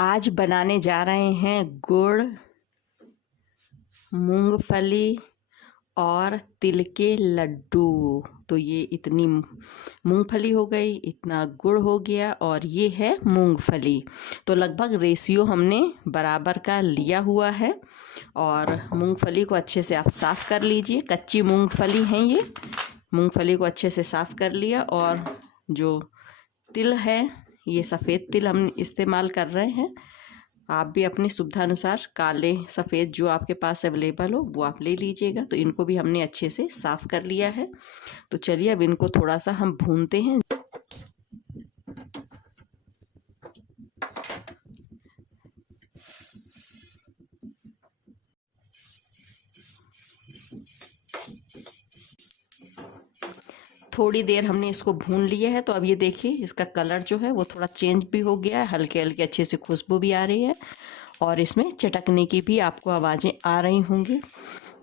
आज बनाने जा रहे हैं गुड़, मूंगफली और तिल के लड्डू। तो ये इतनी मूंगफली हो गई, इतना गुड़ हो गया और ये है मूंगफली। तो लगभग रेशियो हमने बराबर का लिया हुआ है। और मूंगफली को अच्छे से आप साफ़ कर लीजिए। कच्ची मूंगफली हैं ये। मूंगफली को अच्छे से साफ़ कर लिया। और जो तिल है, ये सफ़ेद तिल हम इस्तेमाल कर रहे हैं। आप भी अपनी सुविधानुसार काले सफ़ेद जो आपके पास अवेलेबल हो वो आप ले लीजिएगा। तो इनको भी हमने अच्छे से साफ़ कर लिया है। तो चलिए अब इनको थोड़ा सा हम भूनते हैं। थोड़ी देर हमने इसको भून लिया है। तो अब ये देखिए इसका कलर जो है वो थोड़ा चेंज भी हो गया है। हल्के हल्के अच्छे से खुशबू भी आ रही है और इसमें चटकने की भी आपको आवाज़ें आ रही होंगी।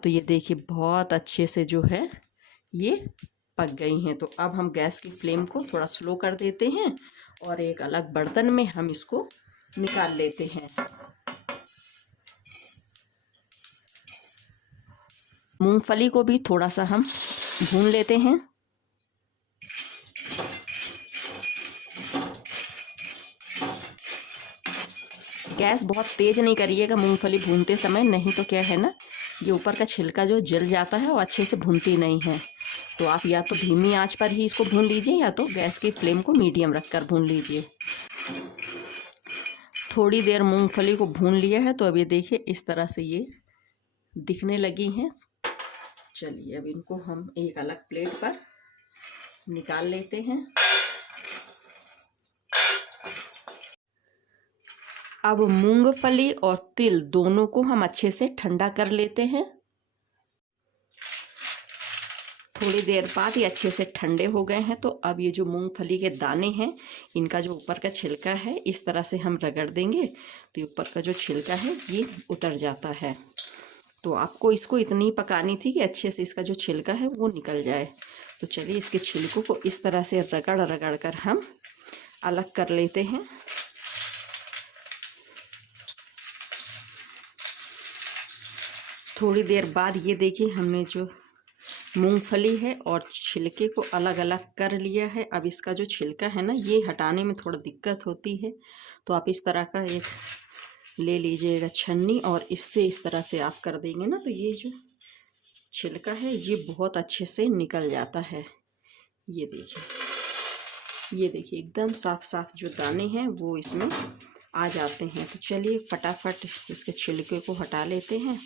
तो ये देखिए बहुत अच्छे से जो है ये पक गई हैं। तो अब हम गैस की फ्लेम को थोड़ा स्लो कर देते हैं और एक अलग बर्तन में हम इसको निकाल लेते हैं। मूंगफली को भी थोड़ा सा हम भून लेते हैं। गैस बहुत तेज़ नहीं करिएगा मूंगफली भूनते समय, नहीं तो क्या है ना, ये ऊपर का छिलका जो जल जाता है और अच्छे से भूनती नहीं है। तो आप या तो धीमी आंच पर ही इसको भून लीजिए या तो गैस की फ्लेम को मीडियम रखकर भून लीजिए। थोड़ी देर मूंगफली को भून लिया है। तो अब ये देखिए इस तरह से ये दिखने लगी हैं। चलिए अब इनको हम एक अलग प्लेट पर निकाल लेते हैं। अब मूंगफली और तिल दोनों को हम अच्छे से ठंडा कर लेते हैं। थोड़ी देर बाद ये अच्छे से ठंडे हो गए हैं। तो अब ये जो मूंगफली के दाने हैं, इनका जो ऊपर का छिलका है इस तरह से हम रगड़ देंगे तो ऊपर का जो छिलका है ये उतर जाता है। तो आपको इसको इतनी पकानी थी कि अच्छे से इसका जो छिलका है वो निकल जाए। तो चलिए इसके छिलकों को इस तरह से रगड़ रगड़ कर हम अलग कर लेते हैं। थोड़ी देर बाद ये देखिए हमने जो मूंगफली है और छिलके को अलग अलग कर लिया है। अब इसका जो छिलका है ना, ये हटाने में थोड़ा दिक्कत होती है। तो आप इस तरह का एक ले लीजिएगा छन्नी और इससे इस तरह से आप कर देंगे ना, तो ये जो छिलका है ये बहुत अच्छे से निकल जाता है। ये देखिए एकदम साफ साफ जो दाने हैं वो इसमें आ जाते हैं। तो चलिए फटाफट इसके छिलके को हटा लेते हैं।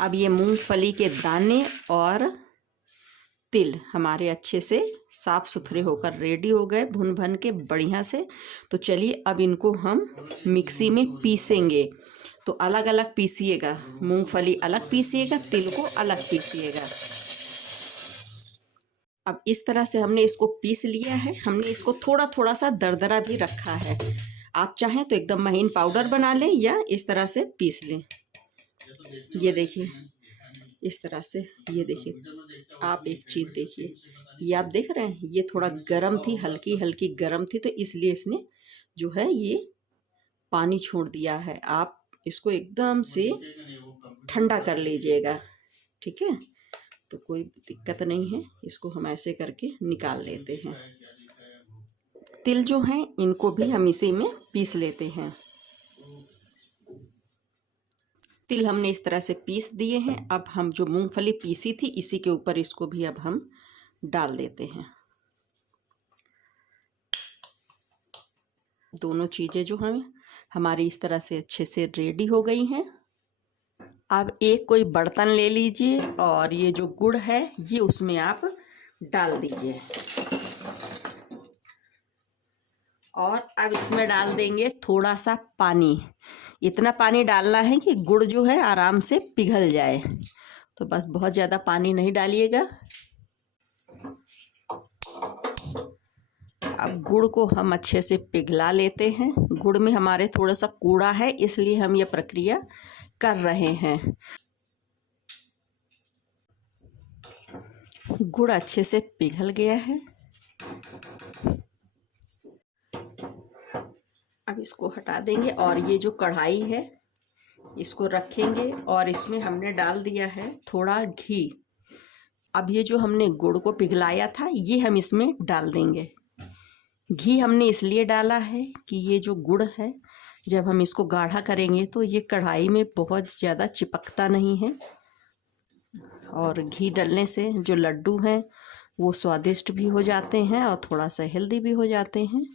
अब ये मूंगफली के दाने और तिल हमारे अच्छे से साफ़ सुथरे होकर रेडी हो गए, भुन भन के बढ़िया से। तो चलिए अब इनको हम मिक्सी में पीसेंगे। तो अलग अलग पीसिएगा, मूंगफली अलग पीसिएगा, तिल को अलग पीसिएगा। अब इस तरह से हमने इसको पीस लिया है। हमने इसको थोड़ा थोड़ा सा दरदरा भी रखा है। आप चाहें तो एकदम महीन पाउडर बना लें या इस तरह से पीस लें। ये देखिए इस तरह से। ये देखिए आप एक चीज़ देखिए, ये आप देख रहे हैं ये थोड़ा गर्म थी, हल्की हल्की गर्म थी, तो इसलिए इसने जो है ये पानी छोड़ दिया है। आप इसको एकदम से ठंडा कर लीजिएगा, ठीक है। तो कोई दिक्कत नहीं है, इसको हम ऐसे करके निकाल लेते हैं। तिल जो हैं इनको भी हम इसी में पीस लेते हैं। तिल हमने इस तरह से पीस दिए हैं। अब हम जो मूंगफली पीसी थी इसी के ऊपर इसको भी अब हम डाल देते हैं। दोनों चीज़ें जो हैं हमारी इस तरह से अच्छे से रेडी हो गई हैं। अब एक कोई बर्तन ले लीजिए और ये जो गुड़ है ये उसमें आप डाल दीजिए। और अब इसमें डाल देंगे थोड़ा सा पानी। इतना पानी डालना है कि गुड़ जो है आराम से पिघल जाए। तो बस बहुत ज़्यादा पानी नहीं डालिएगा। अब गुड़ को हम अच्छे से पिघला लेते हैं। गुड़ में हमारे थोड़ा सा कूड़ा है, इसलिए हम ये प्रक्रिया कर रहे हैं। गुड़ अच्छे से पिघल गया है। अब इसको हटा देंगे और ये जो कढ़ाई है इसको रखेंगे और इसमें हमने डाल दिया है थोड़ा घी। अब ये जो हमने गुड़ को पिघलाया था ये हम इसमें डाल देंगे। घी हमने इसलिए डाला है कि ये जो गुड़ है जब हम इसको गाढ़ा करेंगे तो ये कढ़ाई में बहुत ज़्यादा चिपकता नहीं है, और घी डालने से जो लड्डू हैं वो स्वादिष्ट भी हो जाते हैं और थोड़ा सा हेल्दी भी हो जाते हैं।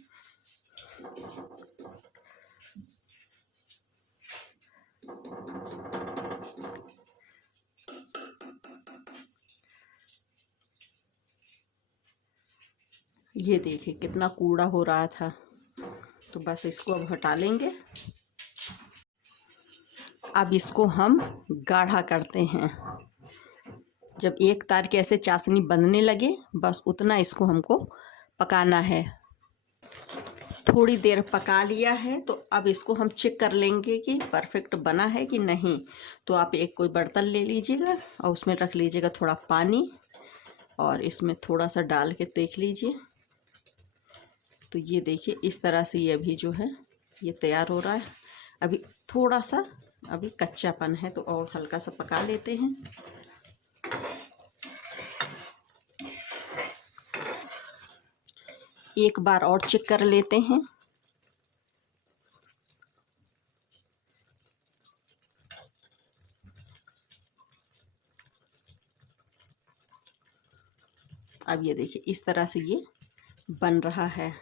ये देखिए कितना कूड़ा हो रहा था, तो बस इसको अब हटा लेंगे। अब इसको हम गाढ़ा करते हैं। जब एक तार के ऐसे चाशनी बनने लगे बस उतना इसको हमको पकाना है। थोड़ी देर पका लिया है तो अब इसको हम चेक कर लेंगे कि परफेक्ट बना है कि नहीं। तो आप एक कोई बर्तन ले लीजिएगा और उसमें रख लीजिएगा थोड़ा पानी और इसमें थोड़ा सा डाल के देख लीजिए। तो ये देखिए इस तरह से ये अभी जो है ये तैयार हो रहा है। अभी थोड़ा सा अभी कच्चापन है तो और हल्का सा पका लेते हैं। एक बार और चेक कर लेते हैं। अब ये देखिए इस तरह से ये बन रहा है।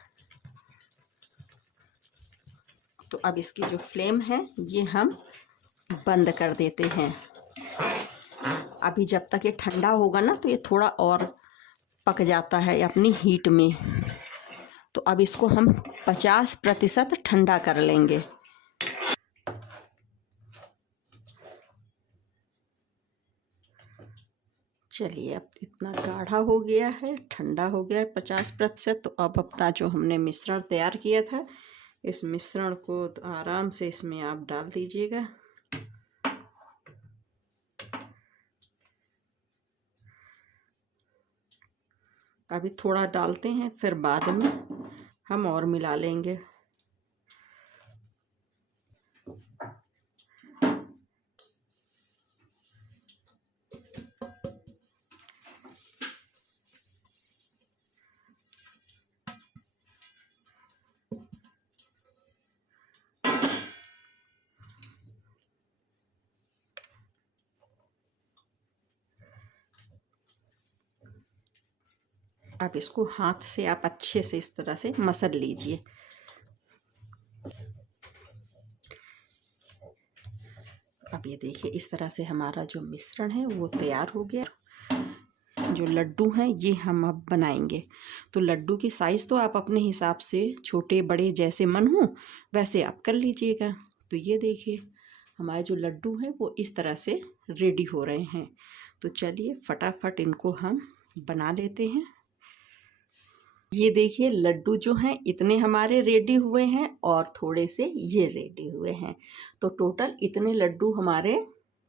तो अब इसकी जो फ्लेम है ये हम बंद कर देते हैं। अभी जब तक ये ठंडा होगा ना तो ये थोड़ा और पक जाता है अपनी हीट में। तो अब इसको हम 50% ठंडा कर लेंगे। चलिए अब इतना गाढ़ा हो गया है, ठंडा हो गया है 50%। तो अब अपना जो हमने मिश्रण तैयार किया था इस मिश्रण को आराम से इसमें आप डाल दीजिएगा। अभी थोड़ा डालते हैं फिर बाद में हम और मिला लेंगे। अब इसको हाथ से आप अच्छे से इस तरह से मसल लीजिए। अब ये देखिए इस तरह से हमारा जो मिश्रण है वो तैयार हो गया। जो लड्डू हैं ये हम अब बनाएंगे। तो लड्डू की साइज़ तो आप अपने हिसाब से छोटे बड़े जैसे मन हो वैसे आप कर लीजिएगा। तो ये देखिए हमारे जो लड्डू हैं वो इस तरह से रेडी हो रहे हैं। तो चलिए फटाफट इनको हम बना लेते हैं। ये देखिए लड्डू जो हैं इतने हमारे रेडी हुए हैं और थोड़े से ये रेडी हुए हैं। तो टोटल इतने लड्डू हमारे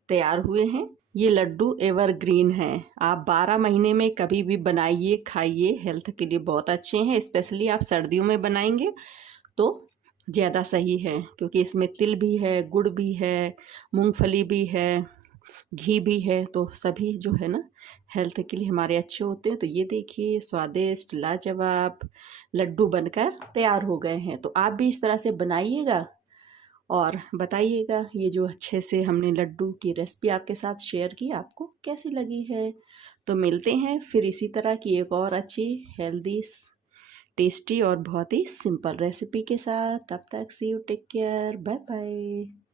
तैयार हुए हैं। ये लड्डू एवरग्रीन हैं, आप 12 महीने में कभी भी बनाइए खाइए, हेल्थ के लिए बहुत अच्छे हैं। स्पेशली आप सर्दियों में बनाएंगे तो ज़्यादा सही है क्योंकि इसमें तिल भी है, गुड़ भी है, मूंगफली भी है, घी भी है। तो सभी जो है ना हेल्थ के लिए हमारे अच्छे होते हैं। तो ये देखिए स्वादिष्ट लाजवाब लड्डू बनकर तैयार हो गए हैं। तो आप भी इस तरह से बनाइएगा और बताइएगा ये जो अच्छे से हमने लड्डू की रेसिपी आपके साथ शेयर की आपको कैसी लगी है। तो मिलते हैं फिर इसी तरह की एक और अच्छी हेल्दी टेस्टी और बहुत ही सिंपल रेसिपी के साथ। तब तक see you, take care, bye bye.